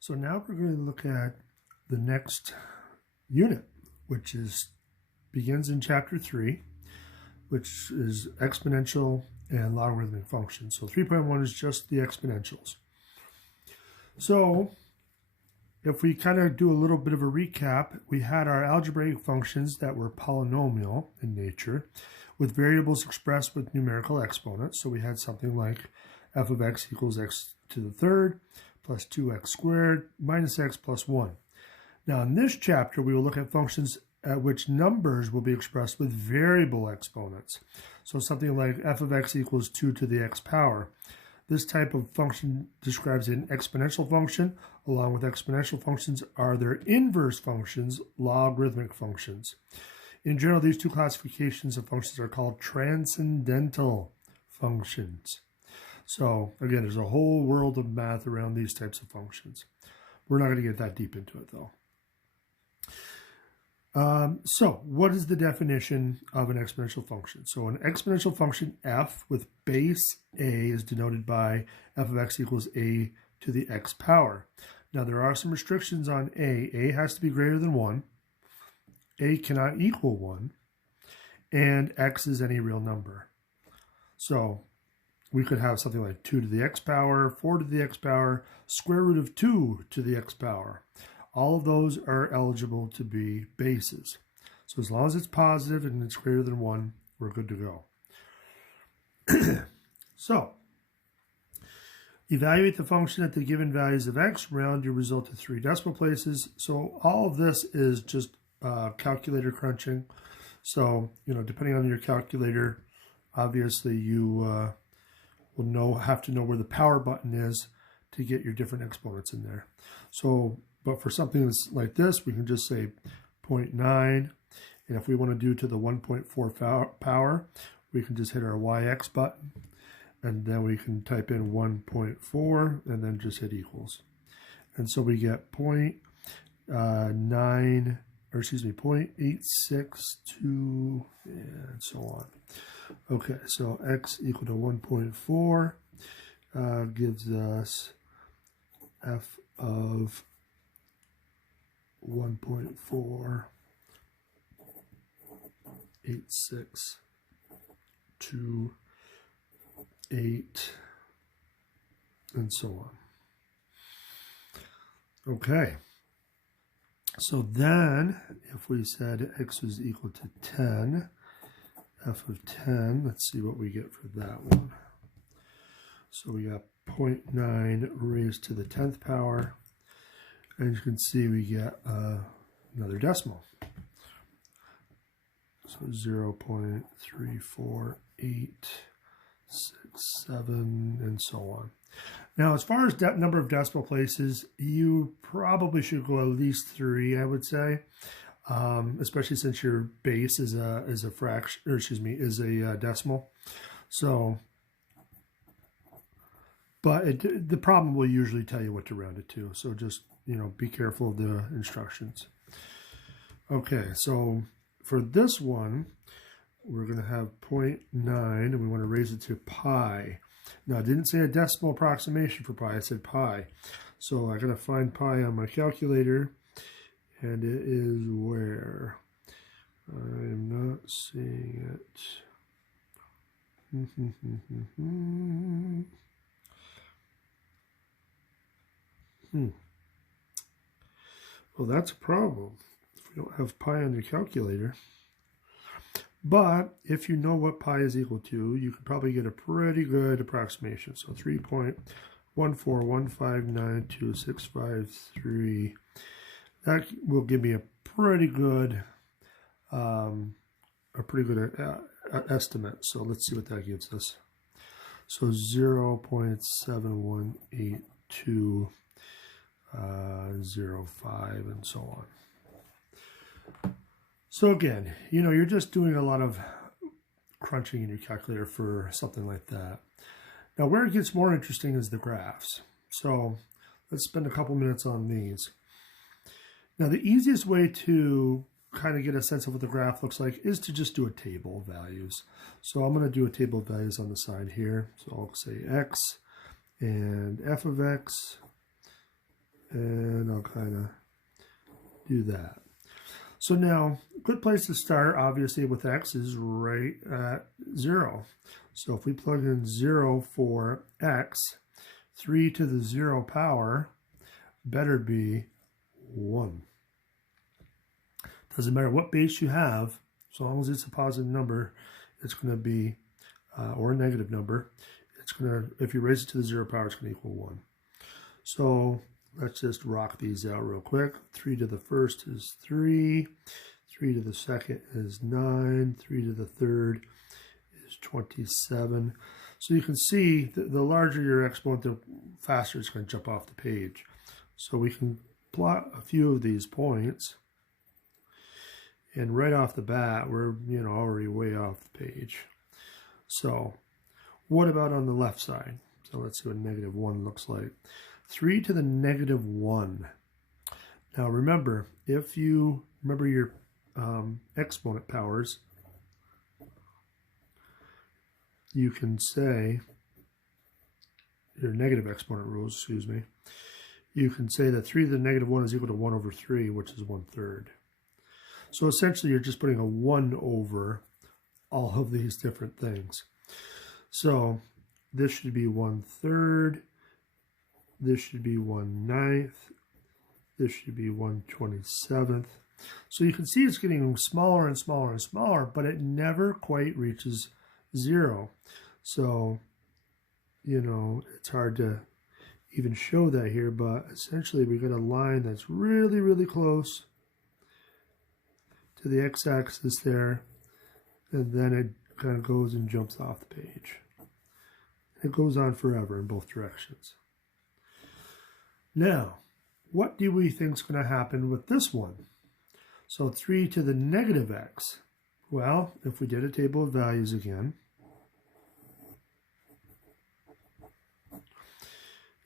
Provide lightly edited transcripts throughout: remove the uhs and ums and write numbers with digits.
So now we're going to look at the next unit, which begins in chapter 3, which is exponential and logarithmic functions. So 3.1 is just the exponentials. So if we kind of do a little bit of a recap, we had our algebraic functions that were polynomial in nature with variables expressed with numerical exponents. So we had something like f of x equals x to the third plus 2x squared minus x plus 1. Now in this chapter, we will look at functions at which numbers will be expressed with variable exponents. So something like f of x equals 2 to the x power. This type of function describes an exponential function. Along with exponential functions are their inverse functions, logarithmic functions. In general, these two classifications of functions are called transcendental functions. So again, there's a whole world of math around these types of functions. We're not going to get that deep into it though. So what is the definition of an exponential function? So an exponential function f with base a is denoted by f of x equals a to the x power. Now there are some restrictions on a. A has to be greater than 1. A cannot equal 1. And x is any real number. So we could have something like 2 to the x power, 4 to the x power, square root of 2 to the x power. All of those are eligible to be bases. So as long as it's positive and it's greater than 1, we're good to go. So, evaluate the function at the given values of x, round your result to 3 decimal places. So all of this is just calculator crunching. So, depending on your calculator, obviously you will have to know where the power button is to get your different exponents in there. So, but for something that's like this, we can just say 0.9. And if we want to do to the 1.4 power, we can just hit our YX button. And then we can type in 1.4 and then just hit equals. And so we get 0.862 and so on. Okay, so x equal to 1.4 gives us f of 1.4, 862.8, and so on. Okay, so then if we said x was equal to 10, f of 10, let's see what we get for that one. So we got 0.9 raised to the 10th power. And you can see we get another decimal. So 0.34867 and so on. Now, as far as that number of decimal places, you probably should go at least 3, I would say, especially since your base is a fraction, or excuse me, is a decimal. So, but the problem will usually tell you what to round it to. So just be careful of the instructions. Okay, so for this one, we're going to have 0.9 and we want to raise it to pi. Now, I didn't say a decimal approximation for pi, I said pi. So I got to find pi on my calculator, and it is where? I'm not seeing it. Well, that's a problem if we don't have pi on your calculator. But if you know what pi is equal to, you could probably get a pretty good approximation. So 3.141592653. That will give me a pretty good estimate. So let's see what that gives us. So 0.7182. 0.5 and so on. So again, you're just doing a lot of crunching in your calculator for something like that. Now, where it gets more interesting is the graphs. So let's spend a couple minutes on these. Now, the easiest way to kind of get a sense of what the graph looks like is to just do a table of values. So I'm going to do a table of values on the side here. So I'll say x and f of x And I'll kind of do that. So now, a good place to start, obviously, with x is right at 0. So if we plug in 0 for x, 3 to the 0 power better be 1. Doesn't matter what base you have, as long as it's a positive number, it's going to be, or a negative number, it's going to, if you raise it to the 0 power, it's going to equal 1. So let's just rock these out real quick. 3 to the first is 3. 3 to the second is 9. 3 to the third is 27. So you can see that the larger your exponent, the faster it's going to jump off the page. So we can plot a few of these points. And right off the bat, we're already way off the page. So what about on the left side? So let's see what -1 looks like. 3 to the -1. Now remember, if you remember your exponent powers, you can say, your negative exponent rules, excuse me, you can say that 3 to the -1 is equal to 1 over 3, which is 1/3. So essentially you're just putting a 1 over all of these different things. So this should be 1/3. This should be 1/9. This should be 1/27. So you can see it's getting smaller and smaller and smaller, but it never quite reaches 0. So, it's hard to even show that here, but essentially we got a line that's really, really close to the x-axis there, and then it kind of goes and jumps off the page. It goes on forever in both directions. Now, what do we think is going to happen with this one? So 3 to the -x. Well, if we did a table of values again,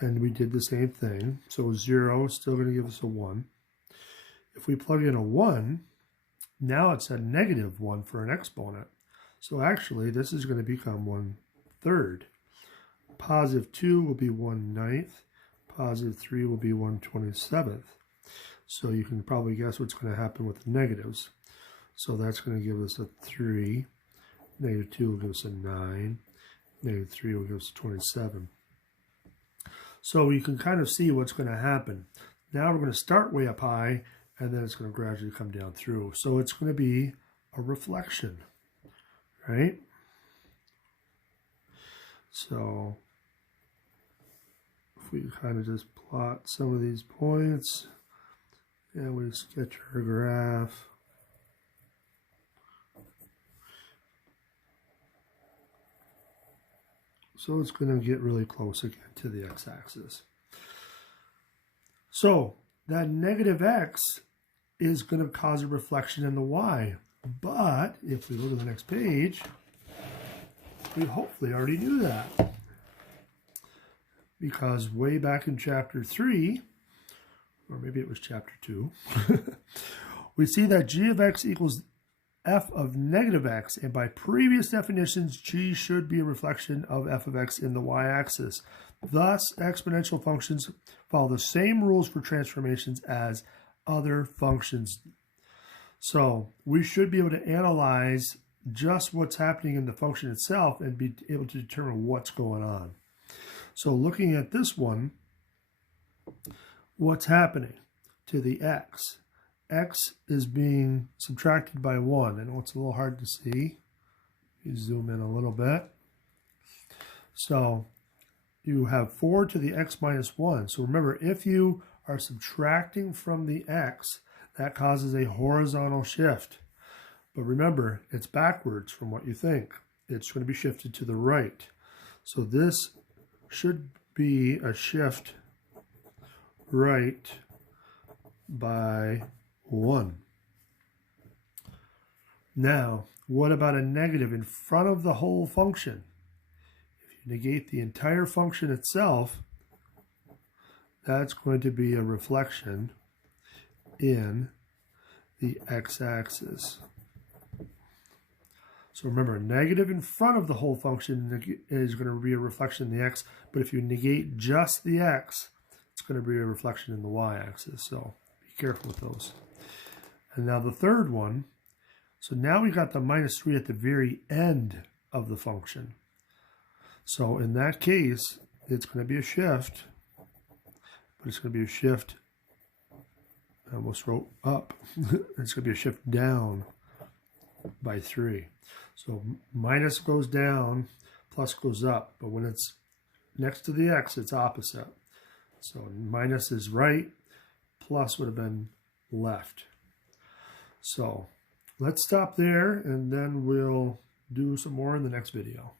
and we did the same thing, so 0 is still going to give us a 1. If we plug in a 1, now it's a -1 for an exponent. So actually, this is going to become 1/3. Positive 2 will be 1/9. Positive 3 will be 1/27. So you can probably guess what's going to happen with the negatives. So that's going to give us a 3. -2 will give us a 9. -3 will give us a 27. So you can kind of see what's going to happen. Now we're going to start way up high, and then it's going to gradually come down through. So it's going to be a reflection, right? So if we kind of just plot some of these points, and we sketch our graph. So it's going to get really close again to the x-axis. So that -x is going to cause a reflection in the y. But if we go to the next page, we hopefully already knew that. Because way back in chapter 3, or maybe it was chapter 2, we see that g of x equals f of -x, and by previous definitions, g should be a reflection of f of x in the y-axis. Thus, exponential functions follow the same rules for transformations as other functions. So we should be able to analyze just what's happening in the function itself and be able to determine what's going on. So looking at this one, what's happening to the x? X is being subtracted by 1. I know it's a little hard to see. You zoom in a little bit. So you have 4 to the x minus 1. So remember, if you are subtracting from the x, that causes a horizontal shift. But remember, it's backwards from what you think. It's going to be shifted to the right. So this should be a shift right by 1. Now, what about a negative in front of the whole function? If you negate the entire function itself, that's going to be a reflection in the x-axis. So remember, a negative in front of the whole function is going to be a reflection in the x, but if you negate just the x, it's it's going to be a reflection in the y-axis. So be careful with those. And now the third one, so now we got the -3 at the very end of the function. So in that case, it's going to be a shift, but it's going to be a shift, I almost wrote up, it's going to be a shift down by 3. So minus goes down, plus goes up, but when it's next to the x, it's opposite. So minus is right, plus would have been left. So let's stop there, and then we'll do some more in the next video.